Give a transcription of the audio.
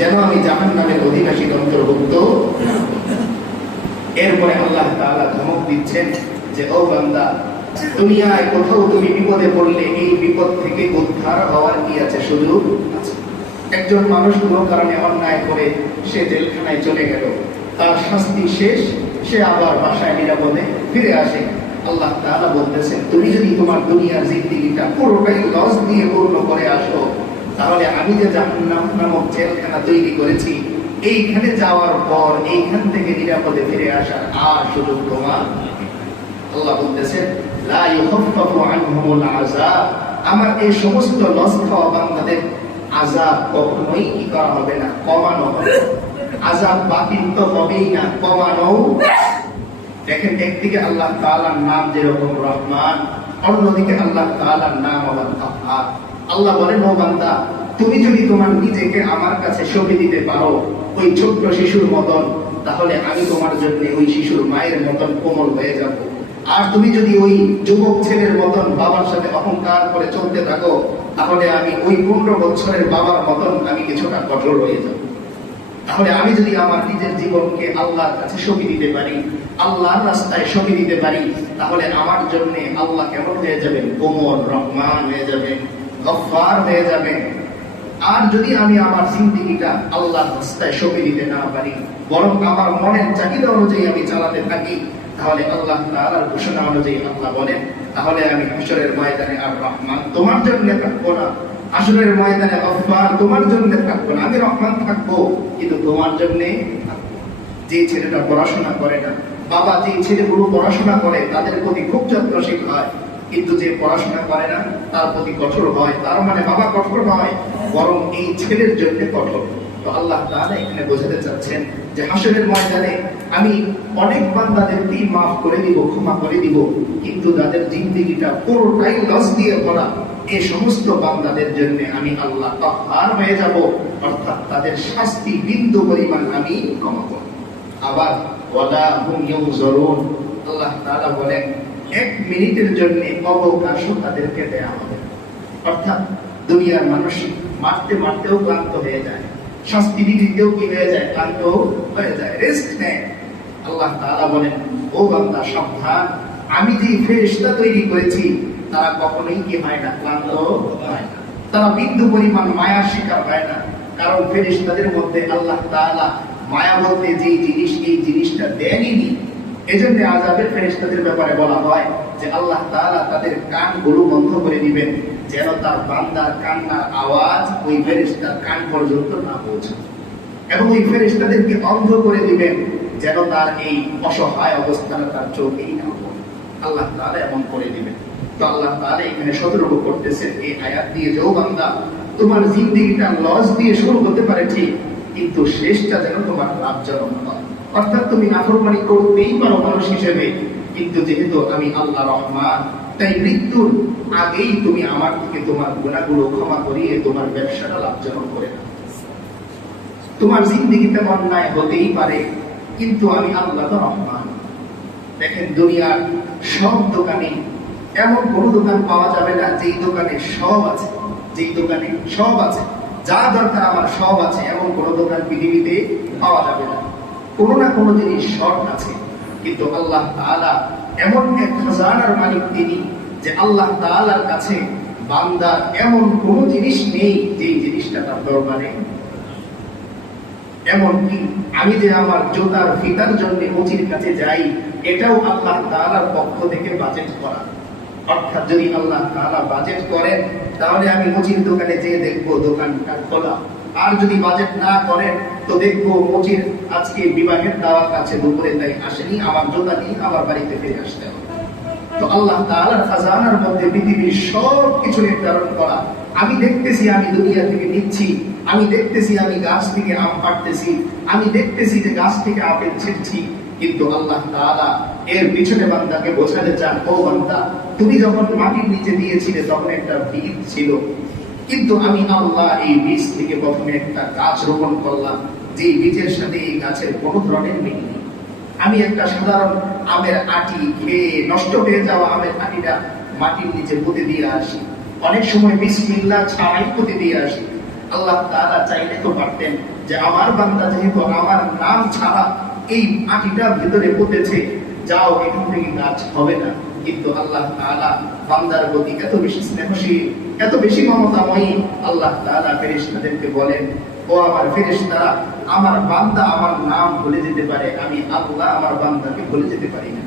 যেন আমি জাহান্নামের অধিবাসীর অন্তর্ভুক্ত। এরপরে আল্লাহ তাআলা ধমক দিচ্ছেন যে ও বান্দা, দুনিয়ায় কোথাও তুমি বিপদে পড়লে এই বিপদ থেকে উদ্ধার হওয়ার কি আছে, সুযোগ আছে। একজন মানুষ কোনো কারণে অন্যায় করে সে জেলখানায় চলে গেল, তার শাস্তি শেষ, সে আবার বাসায় নিরাপদে ফিরে আসে। আল্লাহ তাআলা বলতেছেন তুমি যদি তোমার দুনিয়ার জিন্দেগিটা পুরোটাই লস দিয়ে পূর্ণ করে আসো, তাহলে আমি যে জাহান্নাম নামক জেলখানা তৈরি করেছি, এইখানে যাওয়ার পর এইখান থেকে নিরাপদে ফিরে আসার আর সুযোগ তোমার। আল্লাহ বলতেছেন লা ইউখাফফাফু আনহুমুল আযাব, আমার এই সমস্ত লস খাওয়া বান্দাদের আযাব কখনোই কি করা হবে না, কমানো হবে। আযাব বাতিল তো হবেই না, কমানো। দেখেন একদিকে আল্লাহ তাআলার নাম যেরকম রহমান, অন্যদিকে আল্লাহ তাআলার নাম আবার গাফফার। আল্লাহ বলেন ও বান্দা, তুমি যদি তোমার নিজেকে আমার কাছে সঁপে দিতে পারো ওই ছোট্ট শিশুর মতন, তাহলে আমি তোমার জন্য ওই শিশুর মায়ের মতন কোমল হয়ে যাব। আর তুমি যদি ওই যুবক ছেলের মতন বাবার সাথে অহংকার করে চলতে থাকো, তাহলে আমি ওই 15 বছরের বাবার মতন আমি কিছুটা কঠোর হয়ে যাব। তাহলে আমি যদি আমার নিজের জীবনকে আল্লাহর কাছে সঁপে দিতে পারি, আল্লাহর রাস্তায় সঁপে দিতে পারি, তাহলে আমার জন্য আল্লাহ কেমন হয়ে যাবেন, কোমল, রহমান হয়ে যাবেন, গফফার হয়ে যাবেন। আর যদি আমি আমার জিন্দেগিটা আল্লাহর রাস্তায় সঁপে দিতে না পারি, বরং আমার মনের চাহিদা অনুযায়ী আমি চালাতে থাকি, তাহলে আল্লাহ তাআলার ঘোষণা অনুযায়ী আল্লাহ বলেন, তাহলে আমি হাশরের ময়দানে আর রহমান তোমার জন্য থাকবো না, হাশরের ময়দানে গফফার তোমার জন্য থাকবো না। আমি রহমান থাকবো, কিন্তু তোমার জন্য। যে ছেলেটা পড়াশোনা করে না, বাবা যে ছেলেগুলো পড়াশোনা করে তাদের প্রতি খুব যত্নশীল হয়, কিন্তু যে পড়াশোনা করে না তার প্রতি কঠোর হয়, তার মানে বাবা কঠোর নয়, বরং এই ছেলের জন্য কঠোর। তো আল্লাহ তাআলা এখানে বোঝাতে চাচ্ছেন যে হাশরের ময়দানে আমি অনেক বান্দাদেরকেই মাফ করে দিব, ক্ষমা করে দিব, কিন্তু যাদের জিন্দেগিটা পুরোটাই লস দিয়ে ভরা, এই সমস্ত বান্দাদের জন্য আমি আল্লাহ গাফফার হয়ে যাব, অর্থাৎ তাদের শাস্তি বিন্দু পরিমাণ আমি কমাবো। আবার ওয়ালা হুম ইউনজারুন, আল্লাহ তাআলা বলেন 1 মিনিটের জন্য অবকাশও তাদেরকে দেয়া হবে। অর্থাৎ দুনিয়ার মানুষ মারতে মারতেও ক্লান্ত হয়ে যায়, শাস্তি দিতেও কি হয়ে যায়, ক্লান্ত হয়ে যায়, রেস্ট নেয়। আল্লাহ তাআলা বলেন ও বান্দা সাবধান, আমি যে ফেরেশতা তৈরি করেছি তারা কখনোই কি হয় না, ক্লান্ত হয় না, তারা বিন্দু পরিমাণ মায়ার শিকার হয় না। কারণ ফেরেশতাদের মধ্যে আল্লাহ তাআলা মায়া বলতে যে জিনিস, এই জিনিসটা দেননি। এজন্য আযাবের ফেরেশতাদের ব্যাপারে বলা হয় যে আল্লাহ তাআলা তাদের কানগুলো বন্ধ করে দিবেন, যেন তার বান্দার কান্নার আওয়াজ ওই ফেরেশতার কান পর্যন্ত না পৌঁছায়, এবং ওই ফেরেশতাদেরকে অন্ধ করে দিবেন, যেন তার এই অসহায় অবস্থাটা তার চোখেই না পড়ে। আল্লাহ তাআলা এমন করে দিবেন। তো আল্লাহ তাআলা এখানে সতর্ক করতেছেন এই আয়াত দিয়ে যে ও বান্দা, তোমার জিন্দেগিটা লস দিয়ে শুরু হতে পারে ঠিক, কিন্তু শেষটা যেন তোমার লাভজনক হয়। অর্থাৎ তুমি নাফরমানি করতেই পারো মানুষ হিসেবে, কিন্তু যেহেতু আমি আল্লাহ রহমান, তাই মৃত্যুর আগেই তুমি আমার থেকে তোমার গুনাহগুলো ক্ষমা করিয়ে তোমার ব্যবসাটা লাভজনক করে নাও। তোমার জিন্দেগিতে অন্যায় হতেই পারে, কিন্তু আমি আল্লাহ তো রহমান। দেখেন দুনিয়ার সব দোকানে এমন কোন দোকান পাওয়া যাবে না যেই দোকানে সব আছে, যেই দোকানে সব আছে, যা দরকার আমার সব আছে, এমন কোন দোকান পৃথিবীতে পাওয়া যাবে না। কোনো না কোনো জিনিস শর্ট আছে। কিন্তু আল্লাহ তাআলা এমন এক খাজানার মালিক তিনি, যে আল্লাহ তাআলার কাছে বান্দার এমন কোন জিনিস নেই যেই জিনিসটা তার দরকারে। এমনকি আমি যে আমার জুতার ফিতার জন্য মুচির কাছে যাই, এটাও আল্লাহ তাআলার পক্ষ থেকে বাজেট করা। অর্থাৎ যদি আল্লাহ তাআলা বাজেট করেন, তাহলে আমি মুচির দোকানে যেয়ে দেখবো দোকানটা খোলা। আর যদি বাজেট না করেন, তো দেখবো মুচির আজকে বিবাহের দাওয়াত আছে দুপুরে, তাই আসেনি, আমার জুতা নিয়ে আমার বাড়িতে ফিরে আসতে হবে। তো আল্লাহ তাআলার খাজানার মধ্যে পৃথিবীর সব কিছু নির্ধারণ করা। আমি দেখতেছি আমি দুনিয়া থেকে নিচ্ছি, আমি দেখতেছি আমি গাছ থেকে আম পাড়তেছি, আমি দেখতেছি যে গাছ থেকে আপেল ছিঁড়ছি, কিন্তু আল্লাহ তাআলা এর পিছনে বান্দাকে বোঝাতে চান, ও বান্দা, তুমি যখন মাটির নিচে দিয়েছিলে তখন একটা বীজ ছিল, কিন্তু আমি আল্লাহ এই বীজ থেকে প্রথমে একটা গাছ রোপণ করলাম, যে বীজের সাথে এই গাছের কোনো ধরনের মিল নেই। আমি একটা সাধারণ আমের আটি খেয়ে নষ্ট হয়ে যাওয়া আমের আটিটা মাটির নিচে পুঁতে দিয়ে আসি, অনেক সময় বিসমিল্লাহ ছাড়াই পুঁতে দিয়ে আসি। আল্লাহ তাআলা চাইলে তো পারতেন যে আমার বান্দা যেহেতু আমার নাম ছাড়া এই মাটিটার ভিতরে পুঁতেছে, যাও এখান থেকে গাছ হবে না। কিন্তু আল্লাহ তাআলা বান্দার প্রতি এত বেশি স্নেহশীল, এত বেশি মমতাময়ী, আল্লাহ তাআলা ফেরেশতাদেরকে বলেন, ও আমার ফেরেশতারা, আমার বান্দা আমার নাম ভুলে যেতে পারে, আমি আল্লাহ আমার বান্দাকে ভুলে যেতে পারি না।